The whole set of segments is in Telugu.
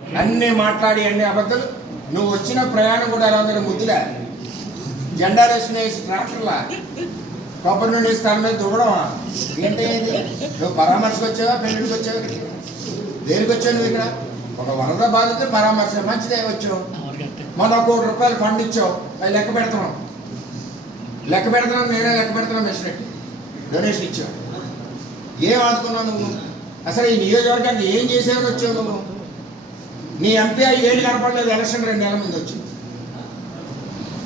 అన్నీ మాట్లాడి అన్ని అబద్ధాలు. నువ్వు వచ్చిన ప్రయాణం కూడా ఎలా ఉందని ముద్దులే జెండాలు వేసుకునేసి ట్రాక్టర్లా కొబ్బరి నుండి స్థలం మీద దువ్వడమా ఏంటి ఇది? నువ్వు పరామర్శకు వచ్చావా, పెళ్ళికి వచ్చావా? దేనికి వచ్చావు నువ్వు? ఇక్కడ ఒక వరద బాధితులు పరామర్శ మంచిదే వచ్చావు. మన ₹1 కోటి ఫండ్ ఇచ్చావు, అది లెక్క పెడుతున్నాం నేనే లెక్క పెడుతున్నాను. మెషినెట్ డొనేషన్ ఇచ్చావు. ఏం ఆదుకున్నావు నువ్వు? అసలు ఈ నియోజకవర్గానికి ఏం చేసేవని వచ్చావు నువ్వు? నీ ఎంపీ 5 ఏళ్ళు కనపడలేదు, ఎలక్షన్ 2 నెలల ముందు వచ్చింది.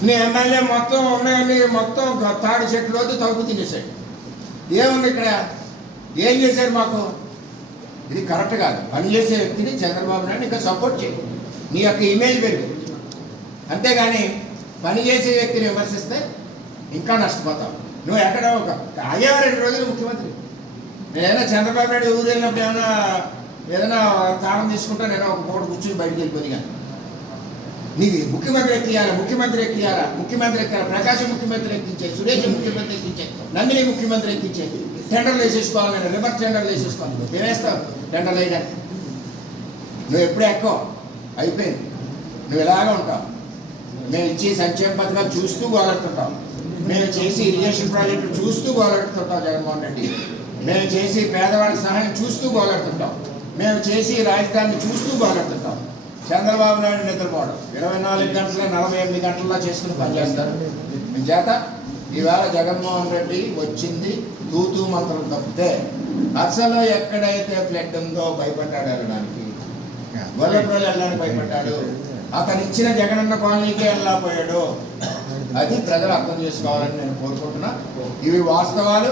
నీ ఎమ్మెల్యే మొత్తం ఉన్నాయని మొత్తం తాడి చెట్లు వద్దు తగ్గు తినేసాడు. ఏముంది ఇక్కడ? ఏం చేశారు మాకు? ఇది కరెక్ట్ కాదు. పనిచేసే వ్యక్తిని చంద్రబాబు నాయుడు ఇంకా సపోర్ట్ చేయి, నీ యొక్క ఇమేజ్ పెరుగు. అంతేగాని పనిచేసే వ్యక్తిని విమర్శిస్తే ఇంకా నష్టపోతావు. నువ్వు ఎక్కడ ఆగేవా 2 రోజులు ముఖ్యమంత్రి? నేనైనా చంద్రబాబు నాయుడు ఊరు వెళ్ళినప్పుడు ఏదైనా తాళం తీసుకుంటా నేను ఒక పూట కూర్చొని బయటకు వెళ్ళిపోయి. కానీ నీది ముఖ్యమంత్రి ఎక్కియాలా, ముఖ్యమంత్రి ఎక్కాలి. ప్రకాశం ముఖ్యమంత్రి ఎక్కించాయి, సురేష్ ముఖ్యమంత్రి ఎక్కించాయి, నందిని ముఖ్యమంత్రి ఎక్కించాయి. టెండర్లు వేసేసుకోవాలి, నేను రివర్స్ టెండర్లు వేసేసుకోవాలి. ఏమేస్తావు టెండర్లు వేయడానికి? నువ్వు ఎప్పుడే ఎక్కువ అయిపోయింది. నువ్వు ఇలాగే ఉంటావు. మేము ఇచ్చి సంక్షేమ పథకాలు చూస్తూ గోలెడుతుంటాం, మేము చేసి ఇరిగేషన్ ప్రాజెక్టులు చూస్తూ గోలెడుతుంటాం జగన్మోహన్ రెడ్డి, మేము చేసి పేదవాళ్ళ సహాయం చూస్తూ గోలెడుతుంటాం, మేము చేసి రాజధానిని చూస్తూ గోలెడుతుంటాం. చంద్రబాబు నాయుడు నిద్రపోవడం 24 గంటల 48 గంటల్లో చేసుకుని పనిచేస్తారు. మీ చేత ఈవేళ జగన్మోహన్ రెడ్డి వచ్చింది తూతూ మంత్రం తప్పితే అసలు ఎక్కడైతే ఫ్లడ్ ఉందో భయపడ్డాడు వెళ్ళడానికి, గొల్లప్రోలు వెళ్ళడానికి భయపడ్డాడు. అతను ఇచ్చిన జగనన్న కాలనీకి వెళ్ళకపోయాడు. అది ప్రజలు అర్థం చేసుకోవాలని నేను కోరుకుంటున్నా. ఇవి వాస్తవాలు.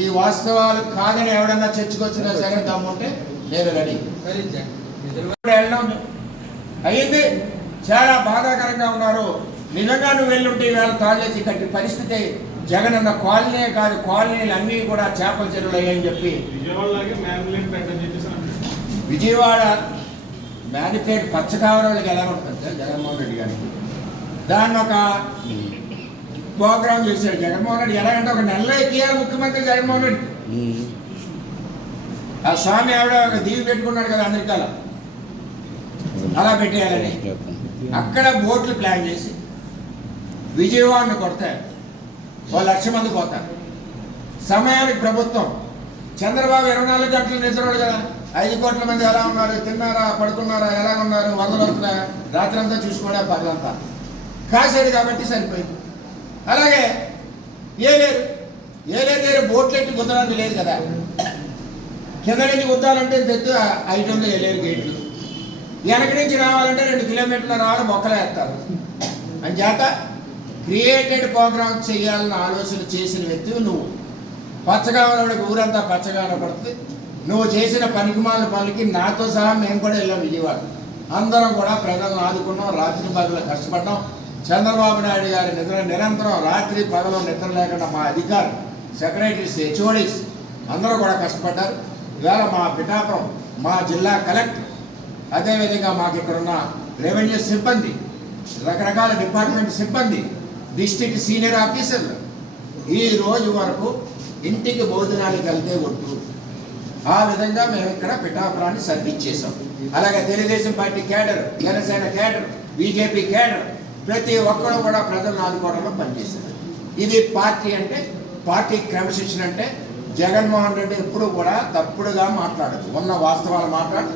ఈ వాస్తవాలు కాదని ఎవడన్నా చర్చకొచ్చినా సరే దమ్ముంటే నేను రెడీ. వెళ్ళడం అయ్యింది. చాలా బాధాకరంగా ఉన్నారు. నిజంగా నువ్వు వెళ్ళుంటే ఈవేళ తాళేసి కట్టి పరిస్థితి జగనన్న కాలనీ కాదు, కాలనీలు అన్నీ కూడా చేపల చెరువులు అయ్యాయని చెప్పి విజయవాడ మ్యానిపేట్ పచ్చకావరాలకి ఎలా ఉంటుంది సార్ జగన్మోహన్ రెడ్డి గారికి? దాన్ని ఒక ప్రోగ్రామ్ చేశాడు జగన్మోహన్ రెడ్డి. ఎలాగంటే ఒక నెలలో ఎక్కియాలి ముఖ్యమంత్రి జగన్మోహన్ రెడ్డి. ఆ స్వామి ఆవిడ ఒక దీవి పెట్టుకున్నాడు కదా అమెరికాలో, అలా పెట్టేయాలని అక్కడ బోట్లు ప్లాన్ చేసి విజయవాడను కొడతారు. 1,00,000 మంది పోతారు. సమయానికి ప్రభుత్వం చంద్రబాబు 24 గంటలు నిద్రపోడు కదా. 5 కోట్ల మంది ఎలా ఉన్నారు, తిన్నారా, పడుకున్నారా, ఎలా ఉన్నారు, వరదలు వస్తున్నాయా, రాత్రి అంతా చూసుకోవడా, పగలంతా కాసాడు కాబట్టి సరిపోయింది. అలాగే ఏలేరు బోట్లు ఎట్టి గుద్దడానికి లేదు కదా. కింద నుంచి గుద్దాలంటే తెత్తు ఐటెంలో ఏలేరు గేట్లు, వెనక నుంచి రావాలంటే 2 కిలోమీటర్ల రావాలి, మొక్కలు వేస్తారు. అని చేత క్రియేటెడ్ ప్రోగ్రామ్స్ చేయాలని ఆలోచన చేసిన వ్యక్తివి నువ్వు. పచ్చగా ఉన్నవాడికి ఊరంతా పచ్చగా పడుతుంది. నువ్వు చేసిన పనికిమాల పనులకి నాతో సహా మేము కూడా వెళ్ళాం విజయవాడ. అందరం కూడా ప్రజలను ఆదుకున్నాం, రాత్రి పగలు కష్టపడ్డాం. చంద్రబాబు నాయుడు గారి నిరంతరం రాత్రి పగలు నిద్ర లేకుండా మా అధికారులు, సెక్రటరీస్, హెచ్ఓడీస్ అందరూ కూడా కష్టపడ్డారు. ఇవాళ మా పిఠాపురం, మా జిల్లా కలెక్టర్, అదేవిధంగా మాకు ఇక్కడున్న రెవెన్యూ సిబ్బంది, రకరకాల డిపార్ట్మెంట్ సిబ్బంది, డిస్ట్రిక్ట్ సీనియర్ ఆఫీసర్లు ఈ రోజు వరకు ఇంటికి భోజనానికి వెళ్తే ఒట్టు. ఆ విధంగా మేము ఇక్కడ పిఠాపురాన్ని సర్వీస్ చేసాం. అలాగే Telugu Desam party cadre, Janasena cadre, BJP cadre ప్రతి ఒక్కరు కూడా ప్రజలను ఆదుకోవడంలో పనిచేశారు. ఇది పార్టీ అంటే, పార్టీ క్రమశిక్షణ అంటే. జగన్మోహన్ రెడ్డి ఎప్పుడు కూడా తప్పుడుగా మాట్లాడదు, ఉన్న వాస్తవాలు మాట్లాడు.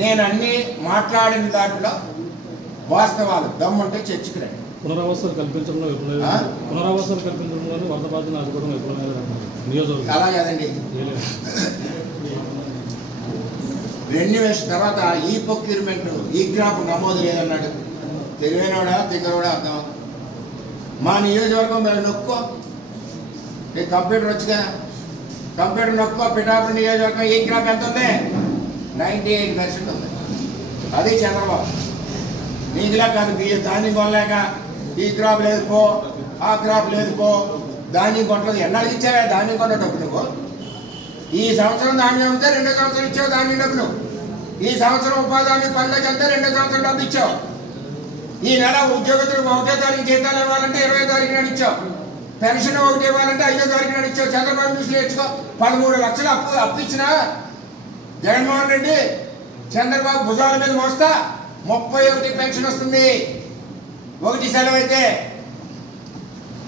నేను అన్ని మాట్లాడిన దాంట్లో వాస్తవాలు దమ్ముంటే చర్చకు రండి. పునరావాసాలు కల్పించడంలో వరద బాధను ఆదుకోవడం నియోజకవర్గం అలా కదండి. రెన్యువేషన్ తర్వాత ఈ ప్రొక్యూర్మెంట్, ఈ క్రాప్ నమోదు లేదన్నాడు. తెలివైనవాడా తింగరవాడా అర్థం. మా నియోజకవర్గం మీరు నొక్కో, ఈ కంప్యూటర్ వచ్చిగా, కంప్యూటర్ నొక్కో. పిఠాపురం నియోజకవర్గం ఈ క్రాప్ ఎంత ఉంది? 98% ఉంది. అది చంద్రబాబు. నీకులా కాదు, ధాన్యం కొనలేక ఈ క్రాప్ లేదు పో, ఆ క్రాప్ లేదు పో, ధాన్యం కొనలేదు. ఎన్నాళ్ళకి ఇచ్చావా ధాన్యం కొన్న డబ్బు నువ్వు? ఈ సంవత్సరం ధాన్యం అమ్మితే 2వ సంవత్సరం ఇచ్చావు ధాన్యం డబ్బు నువ్వు. ఈ సంవత్సరం ఉపాధి హామీ పనులకి అంతే 2వ సంవత్సరం డబ్బు ఇచ్చావు. ఈ నెల ఉద్యోగస్తులకు 1వ తారీఖు జీతాలు ఇవ్వాలంటే 20వ తారీఖు నాడు ఇచ్చావు. పెన్షన్ 1 ఇవ్వాలంటే 5వ తారీఖు నాడు ఇచ్చావు. చంద్రబాబు చూసి నేర్చుకో. 13 లక్షలు అప్పు ఇచ్చినా జగన్మోహన్ రెడ్డి చంద్రబాబు భుజాల మీద మోస్తా 31 పెన్షన్ వస్తుంది. 1 సెలవు అయితే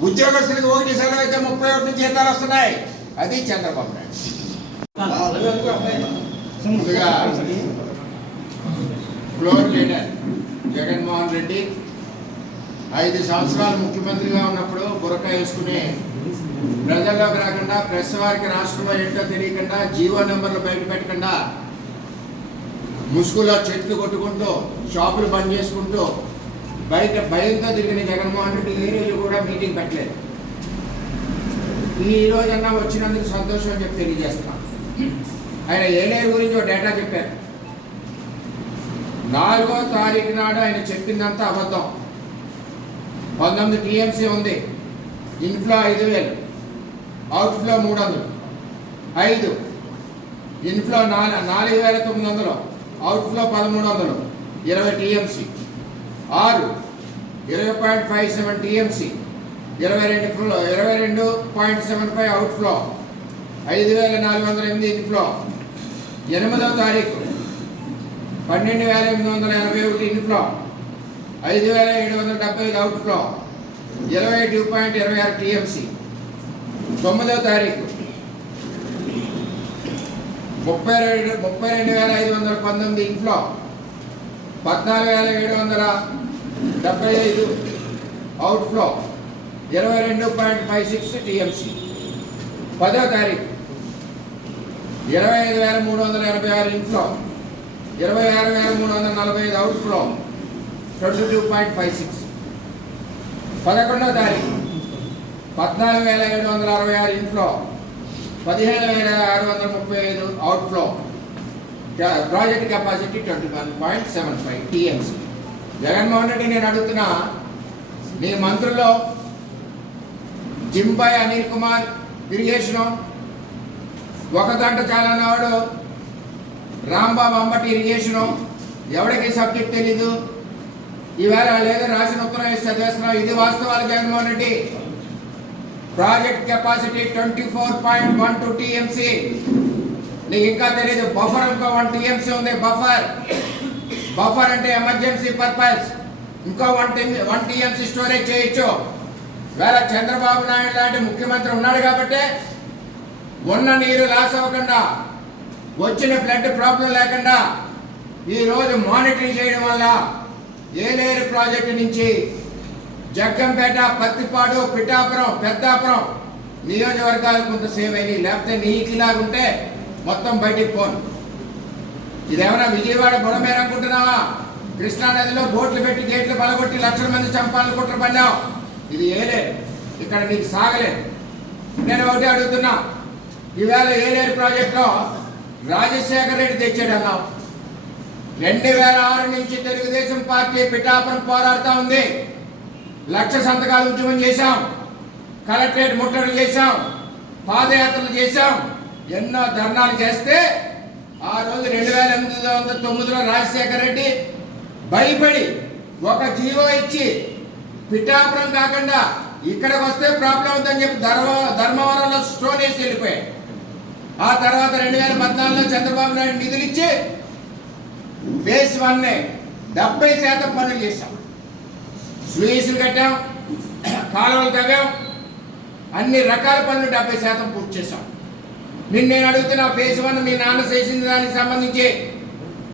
ఉద్యోగస్తులకు 1 సెలవు అయితే 31 జీతాలు వస్తున్నాయి. అది చంద్రబాబు నాయుడు. ముందుగా ఫ్లోర్ లీడర్ జగన్మోహన్ రెడ్డి 5 సంవత్సరాలు ముఖ్యమంత్రిగా ఉన్నప్పుడు బురక వేసుకుని ప్రజల్లోకి రాకుండా, ప్రెస్ వారికి రాష్ట్రంలో ఏంటో తెలియకుండా, జీవో నెంబర్లు బయట పెట్టకుండా, ముసుగులో చెట్లు కొట్టుకుంటూ, షాపులు బంద్ చేసుకుంటూ బయట భయంతో తిరిగిన జగన్మోహన్ రెడ్డి ఏ రోజు కూడా మీటింగ్ పెట్టలేదు. ఈ రోజన్నా వచ్చినందుకు సంతోషం అని చెప్పి తెలియజేస్తున్నాం. ఆయన ఏలేరు గురించి ఒక డేటా చెప్పారు. 4వ తారీఖు నాడు ఆయన చెప్పిందంతా అబద్ధం. 19 టీఎంసీ ఉంది. Inflow 5,000, outflow 300. 5 inflow 4,900, outflow 1,300, 20 TMC. 6 20.57 TMC, 22.75 outflow, 5,408 inflow. 8వ తారీఖు 12,881 ఇన్ఫ్లో, 5,775 అవుట్ఫ్లో, 22.26 టీఎంసీ. 9వ తారీఖు 32,519 ఇన్ఫ్లో, 14,775 అవుట్ఫ్లో, 22.56 టీఎంసీ. 10వ తారీఖు 25,386 ఇన్ఫ్లో, 26,345 అవుట్ఫ్లో, 22.56. 11వ తారీఖు 14,766 inflow, 15,635 outflow, project capacity 21.75 TMC. Jaganmohan Reddy, నేను అడుగుతున్నా, నీ మంత్రుల్లో జింబాయ్ అనిల్ కుమార్ ఇరిగేషను, 1 గంట చాలన్నవాడు రాంబాబు అంబటి ఇరిగేషను, ఎవరికి సబ్జెక్ట్ తెలీదు. ఈవేళ లేదా రాసిన ఉత్తరం వేసి చదివేస్తున్నాం. ఇది వాస్తవాలు. Jaganmohan Reddy, project capacity 24.12 TMC. నీకు ఇంకా తెలియదు. బఫర్ ఇంకో 1 టీఎంసీ ఉంది. బఫర్ అంటే ఎమర్జెన్సీ పర్పస్. ఇంకో 1 టీఎంసీ స్టోరేజ్ చేయొచ్చు. వేళ చంద్రబాబు నాయుడు లాంటి ముఖ్యమంత్రి ఉన్నాడు కాబట్టి ఉన్న నీరు లాస్ అవ్వకుండా, వచ్చిన ఫ్లడ్ ప్రాబ్లం లేకుండా ఈరోజు మానిటరింగ్ చేయడం వల్ల ఏలేరు ప్రాజెక్టు నుంచి జగ్గంపేట, పత్తిపాడు, పిఠాపురం, పెద్దాపురం నియోజకవర్గాలు కొంత సేవ్ అయినాయి. లేకపోతే నీకిలాగుంటే మొత్తం బయటికి పోను. ఇదేమైనా విజయవాడ బుడమేర అనుకుంటున్నావా? కృష్ణానదిలో బోట్లు పెట్టి గేట్లు పలగొట్టి లక్షల మంది చంపాలని కుట్ర పన్నావు. ఇది ఏలేరు. ఇక్కడ నీకు సాగలేదు. నేను ఒకటి అడుగుతున్నా, ఈవేళ ఏలేరు ప్రాజెక్టులో రాజశేఖర రెడ్డి తెచ్చాడు అన్నావు. 2006 నుంచి తెలుగుదేశం పార్టీ పిఠాపురం పోరాడుతూ ఉంది. 1,00,000 సంతకాలు ఉద్యమం చేశాం, కలెక్టరేట్ ముట్టడి చేశాం, పాదయాత్రలు చేశాం, ఎన్నో ధర్నాలు చేస్తే ఆ రోజు 2009లో రాజశేఖర రెడ్డి భయపడి ఒక జీవో ఇచ్చి పిఠాపురం కాకుండా ఇక్కడికి వస్తే ప్రాబ్లం అవుతుందని చెప్పి ధర్మవరంలో స్టోన్ వేసి వెళ్ళిపోయాయి. ఆ తర్వాత 2014లో చంద్రబాబు నాయుడు నిధులు ఇచ్చి ఫేజ్ 1 70% పనులు చేశాం. స్లూయిసులు కట్టాం, కాలువలు తవ్వాం, అన్ని రకాల పనులు 70% పూర్తి చేశాం. నేను అడుగుతున్నా, ఫేజ్ 1 మీ నాన్న చేసిన దానికి సంబంధించి